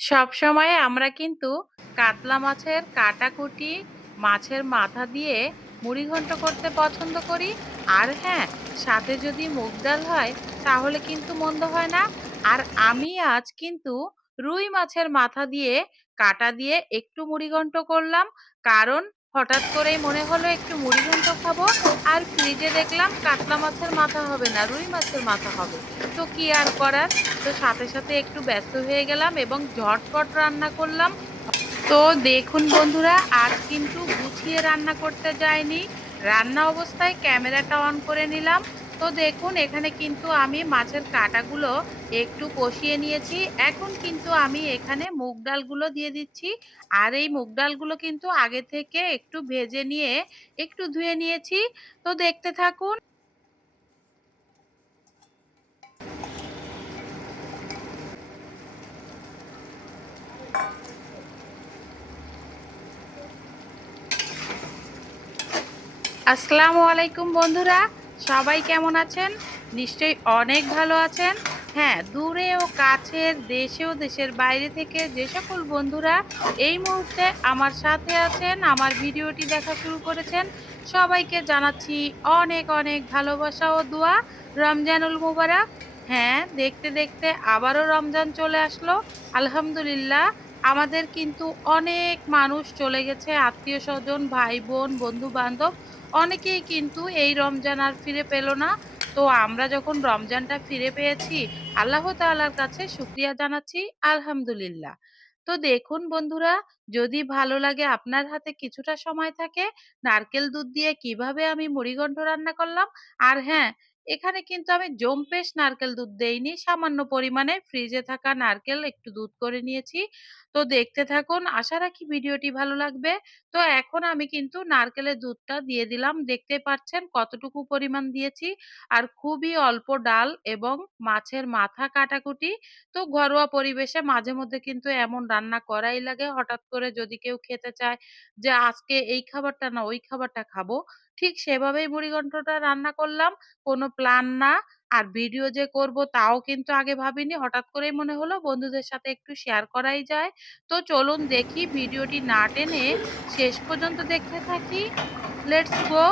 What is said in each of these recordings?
সবসময় আমরা কিন্তু কাতলা মাছের কাটাকুটি, মাছের মাথা দিয়ে মুড়িঘন্ট করতে পছন্দ করি। আর হ্যাঁ, সাথে যদি মুগ ডাল হয় তাহলে কিন্তু মন্দ হয় না। আর আমি আজ কিন্তু রুই মাছের মাথা দিয়ে কাটা দিয়ে একটু মুড়িঘন্ট করলাম। কারণ হঠাৎ করেই মনে হলো একটু মুড়িঘন্ট খাবো। আর ফ্রিজে দেখলাম কাতলা মাছের মাথা হবে না, রুই মাছের মাথা হবে। তো কি আর করার? তো সাথে একটু ব্যস্ত হয়ে গেলাম এবং ঝটপট রান্না করলাম। তো দেখুন বন্ধুরা, আজ কিন্তু গুছিয়ে রান্না করতে যাইনি। রান্না অবস্থায় ক্যামেরাটা অন করে নিলাম। তো দেখুন এখানে কিন্তু আমি মাছের কাঁটাগুলো একটু কষিয়ে নিয়েছি। এখন কিন্তু আমি এখানে মুগ ডালগুলো দিয়ে দিচ্ছি। আর এই মুগ ডালগুলো কিন্তু আগে থেকে একটু ভেজে নিয়ে একটু ধুয়ে নিয়েছি। তো দেখতে থাকুন। আসসালামু আলাইকুম বন্ধুরা, সবাই কেমন আছেন? নিশ্চয়ই অনেক ভালো আছেন। হ্যাঁ, দূরে ও কাছের, দেশে ও দেশের বাইরে থেকে যে সকল বন্ধুরা এই মুহূর্তে আমার সাথে আছেন, আমার ভিডিওটি দেখা শুরু করেছেন, সবাইকে জানাচ্ছি অনেক অনেক ভালোবাসা ও দোয়া। রমজানুল মুবারক। হ্যাঁ, দেখতে দেখতে আবারও রমজান চলে আসলো। আলহামদুলিল্লাহ। আমাদের কিন্তু অনেক মানুষ চলে গেছে, আত্মীয় স্বজন, ভাই বোন, বন্ধু বান্ধব অনেকেই কিন্তু এই রমজান আর ফিরে পেল না। তো আমরা যখন রমজানটা ফিরে পেয়েছি, আল্লাহ তাআলার কাছে শুকরিয়া জানাচ্ছি, আলহামদুলিল্লাহ। তো দেখুন বন্ধুরা, যদি ভালো লাগে আপনার হাতে কিছুটা সময় থাকে, নারকেল দুধ দিয়ে কিভাবে আমি মুড়িঘন্ট রান্না করলাম। আর হ্যাঁ, এখানে কিন্তু আমি জম্পেশ নারকেল দুধ দেইনি, সামান্য পরিমাণে ফ্রিজে থাকা নারকেল একটু দুধ করে নিয়েছি। তো দেখতে থাকুন, আশা রাখি ভিডিওটি ভালো লাগবে। তো এখন আমি কিন্তু নারকেলের দুধটা দিয়ে দিলাম। দেখতে পাচ্ছেন কতটুকু পরিমাণ দিয়েছি। আর খুবই অল্প ডাল এবং মাছের মাথা কাটাকুটি। তো ঘরোয়া পরিবেশে মাঝে মধ্যে কিন্তু এমন রান্না করাই লাগে। হঠাৎ করে যদি কেউ খেতে চায় যে আজকে এই খাবারটা না ওই খাবারটা খাবো, ঠিক সেভাবেই মুড়িঘন্টটা রান্না করলাম। কোনো প্ল্যান না। আর ভিডিও যে করব তাও কিন্তু আগে ভাবিনি। হঠাৎ করেই মনে হলো বন্ধুদের সাথে একটু শেয়ার করাই যায়। তো চলুন দেখি, ভিডিওটি না টেনে শেষ পর্যন্ত দেখতে থাকি। Let's go.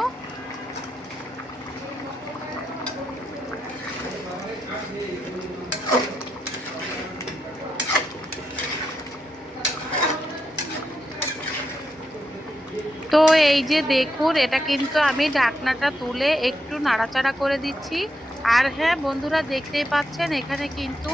তো এই যে দেখুন, এটা কিন্তু আমি ঢাকনাটা তুলে একটু নাড়াচাড়া করে দিচ্ছি। আর হ্যাঁ বন্ধুরা, দেখতেই পাচ্ছেন এখানে কিন্তু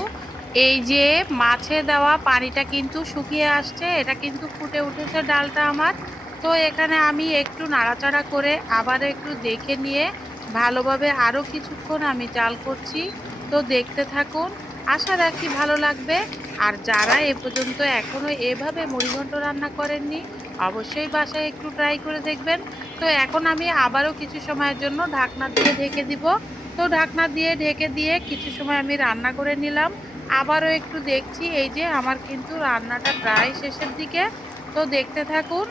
এই যে মাছে দেওয়া পানিটা কিন্তু শুকিয়ে আসছে। এটা কিন্তু ফুটে উঠেছে ডালটা আমার। তো এখানে আমি একটু নাড়াচাড়া করে আবার একটু দেখে নিয়ে ভালোভাবে আরো কিছুক্ষণ আমি জাল করছি। তো দেখতে থাকুন, আশা রাখি ভালো লাগবে। আর যারা এ পর্যন্ত এখনো এভাবে মুড়িঘন্ট রান্না করেননি, অবশ্যই বাসায় একটু ট্রাই করে দেখবেন। তো এখন আমি আবারও কিছু সময়ের জন্য ঢাকনা দিয়ে ঢেকে দিব। তো ঢাকনা দিয়ে ঢেকে দিয়ে কিছু সময় আমি রান্না করে নিলাম। আবারও একটু দেখছি, এই যে আমার কিন্তু রান্নাটা প্রায় শেষের দিকে। তো দেখতে থাকুন।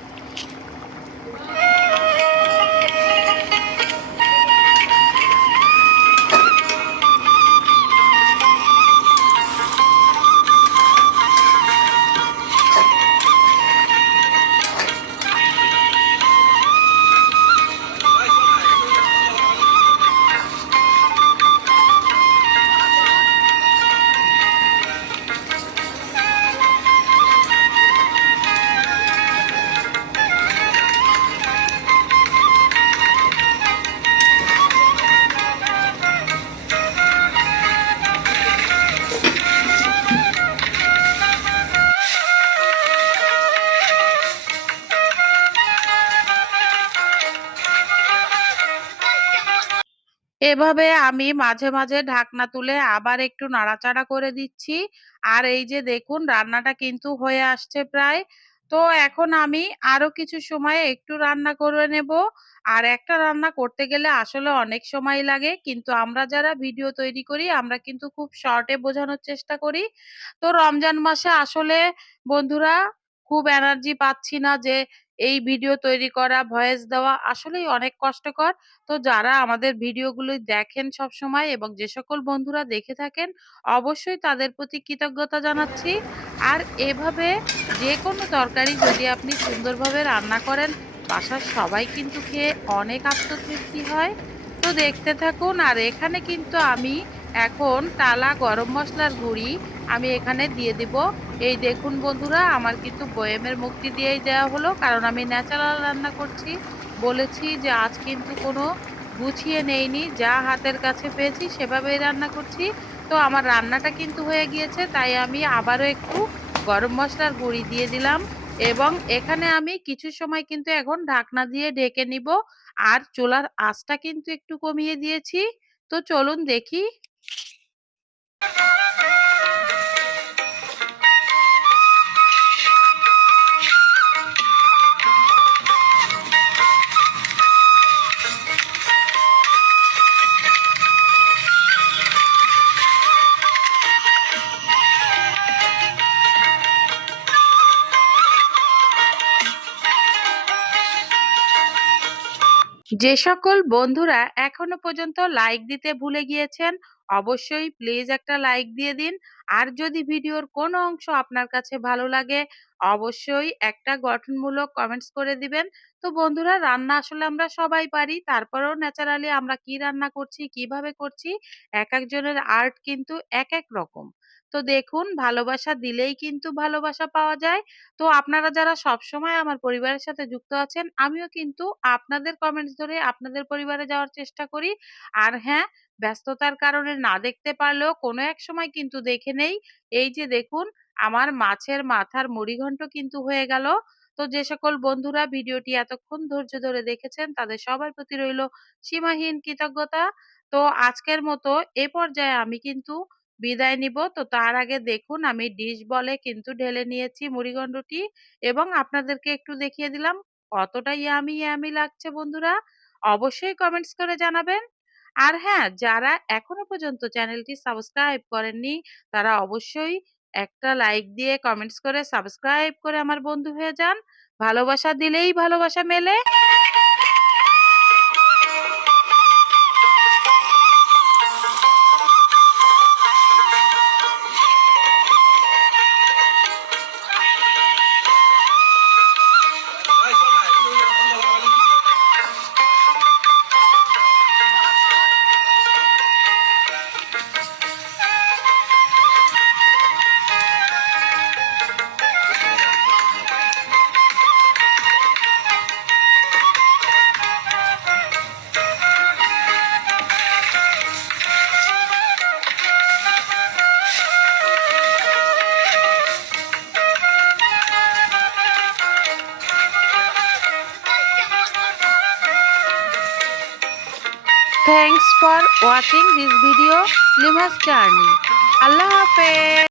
এভাবে আমি মাঝে মাঝে ঢাকনা তুলে আবার একটু নাড়াচাড়া করে দিচ্ছি। আর এই যে দেখুন, রান্নাটা কিন্তু হয়ে আসছে প্রায়। তো এখন আমি আরো কিছু সময় একটু রান্না করে নেব। আর একটা রান্না করতে গেলে আসলে অনেক সময় লাগে, কিন্তু আমরা যারা ভিডিও তৈরি করি আমরা কিন্তু খুব শর্টে বোঝানোর চেষ্টা করি। তো রমজান মাসে আসলে বন্ধুরা খুব এনার্জি পাচ্ছি না যে এই ভিডিও তৈরি করা, ভয়েস দেওয়া আসলেই অনেক কষ্টকর। তো যারা আমাদের ভিডিওগুলো দেখেন সবসময় এবং যে সকল বন্ধুরা দেখে থাকেন, অবশ্যই তাদের প্রতি কৃতজ্ঞতা জানাচ্ছি। আর এভাবে যে কোনো তরকারি যদি আপনি সুন্দরভাবে রান্না করেন, বাসার সবাই কিন্তু খেয়ে অনেক আত্মতৃপ্তি হয়। তো দেখতে থাকুন। আর এখানে কিন্তু আমি এখন টালা গরম মসলার গুঁড়ি আমি এখানে দিয়ে দিব। এই দেখুন বন্ধুরা, আমার কিন্তু বয়েমের মুখটি দিয়েই দেওয়া হলো, কারণ আমি ন্যাচারাল রান্না করছি। বলেছি যে আজ কিন্তু কোনো গুছিয়ে নেইনি, যা হাতের কাছে পেয়েছি সেভাবেই রান্না করছি। তো আমার রান্নাটা কিন্তু হয়ে গিয়েছে, তাই আমি আবারও একটু গরম মসলার গুঁড়ি দিয়ে দিলাম, এবং এখানে আমি কিছু সময় কিন্তু এখন ঢাকনা দিয়ে ঢেকে নিব। আর চুলার আঁচটা কিন্তু একটু কমিয়ে দিয়েছি। তো চলুন দেখি। যে সকল বন্ধুরা এখনো পর্যন্ত লাইক দিতে ভুলে গিয়েছেন, অবশ্যই প্লিজ একটা লাইক দিয়ে দিন। আর যদি ভিডিওর কোনো অংশ আপনার কাছে ভালো লাগে, অবশ্যই একটা গঠনমূলক কমেন্টস করে দিবেন। তো বন্ধুরা, রান্না আসলে আমরা সবাই পারি, তারপরেও ন্যাচারালি আমরা কি রান্না করছি, কিভাবে করছি, এক একজনের আর্ট কিন্তু এক এক রকম। তো দেখুন, ভালোবাসা দিলেই কিন্তু ভালোবাসা পাওয়া যায়। তো আপনারা যারা সবসময় আমার পরিবারের সাথে যুক্ত আছেন, আমিও কিন্তু আপনাদের কমেন্টস ধরে আপনাদের পরিবারে যাওয়ার চেষ্টা করি। আর হ্যাঁ, ব্যস্ততার কারণে না দেখতে পারলেও কোনো এক সময় কিন্তু দেখে নেই। এই যে দেখুন, আমার মাছের মাথার মুড়িঘন্ট কিন্তু হয়ে গেল। তো যে সকল বন্ধুরা ভিডিওটি এতক্ষণ ধৈর্য ধরে দেখেছেন, তাদের সবার প্রতি রইল সীমাহীন কৃতজ্ঞতা। তো আজকের মতো এ পর্যায়ে আমি কিন্তু বিদায় নিব। তো তার আগে দেখুন, আমি ডিশ বলে কিন্তু ঢেলে নিয়েছি মুড়িঘণ্টটি, এবং আপনাদেরকে একটু দেখিয়ে দিলাম কতটা ইয়ামি ইয়ামি লাগছে বন্ধুরা। অবশ্যই কমেন্টস করে জানাবেন। আর হ্যাঁ, যারা এখনো পর্যন্ত চ্যানেলটি সাবস্ক্রাইব করেননি, তারা অবশ্যই একটা লাইক দিয়ে কমেন্টস করে সাবস্ক্রাইব করে আমার বন্ধু হয়ে যান। ভালোবাসা দিলেই ভালোবাসা মেলে। Thanks for watching this video, Lima's Journey. Allah Hafiz.